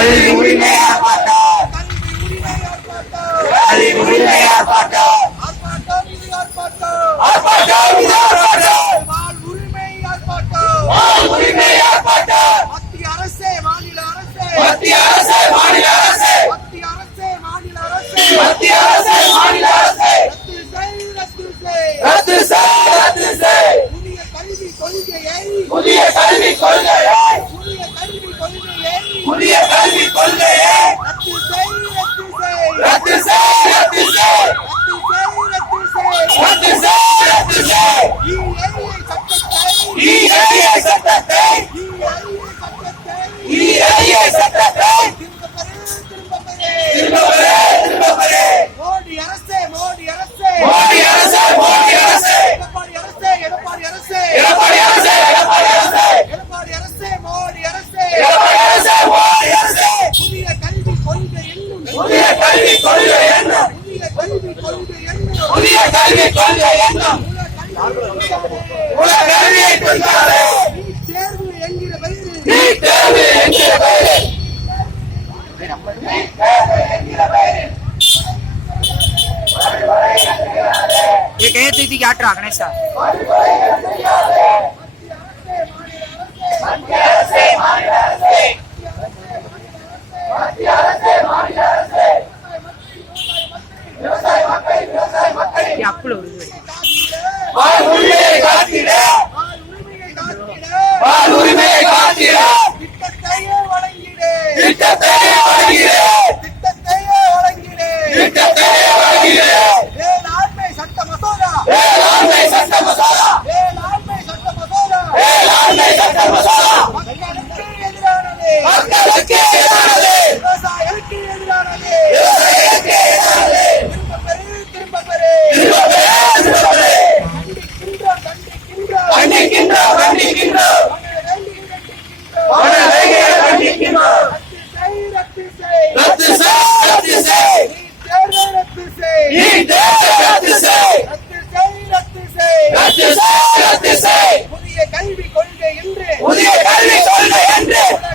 கல்வி உரிமை ஆர்ப்பாட்டம், கல்வி உரிமை ஆர்ப்பாட்டம், ஆர்ப்பாட்டம் இது ஆர்ப்பாட்டம், ஆர்ப்பாட்டம் இது ஆர்ப்பாட்டம், வாழ் உரிமை ஆர்ப்பாட்டம், வாழ் உரிமை ஆர்ப்பாட்டம், மத்திய அரசே மாநில அரசே, மத்திய அரசே மாநில அரசே, மத்திய அரசே மாநில அரசே, மத்திய அரசே மாநில அரசே, ரத்து செய், ரத்து செய், புதிய கல்வி கொள்கையை, புதிய கல்வி கொள்கையை, புதிய கல்வி கொள்கையை, புதிய கல்வி கொள்கையை, ரத்து செய், ரத்து செய், ரத்து செய், ரத்து செய், ரத்து செய், ரத்து செய், EIA சட்டத்தை, EIA சட்டத்தை, மோடி அரசே, மோடி அரசே, மோடி அரசே, மோடி அரசே, எடப்பாடி அரசே, எடப்பாடி அரசே, எடப்பாடி அரசே, எடப்பாடி அரசே, எடப்பாடி அரசே, மோடி அரசே, எடப்பாடி அரசே, மோடி அரசே, புதிய கல்வி கொள்கை என்னும், புதிய கல்வி கொள்கை என்னும், புதிய கல்வி கொள்கை என்னும், புதிய கல்வி கொள்கை என்னும், உலக கல்வியை கொள்காதே, நீட் தேர்வு என்கிற பெயரில், நீட் தேர்வு என்கிற பெயரில், நீட் தேர்வு என்கிற பெயரில் ये कहे थी क्या ट्रक ने सर புதிய கல்வி கொள்கை என்று, புதிய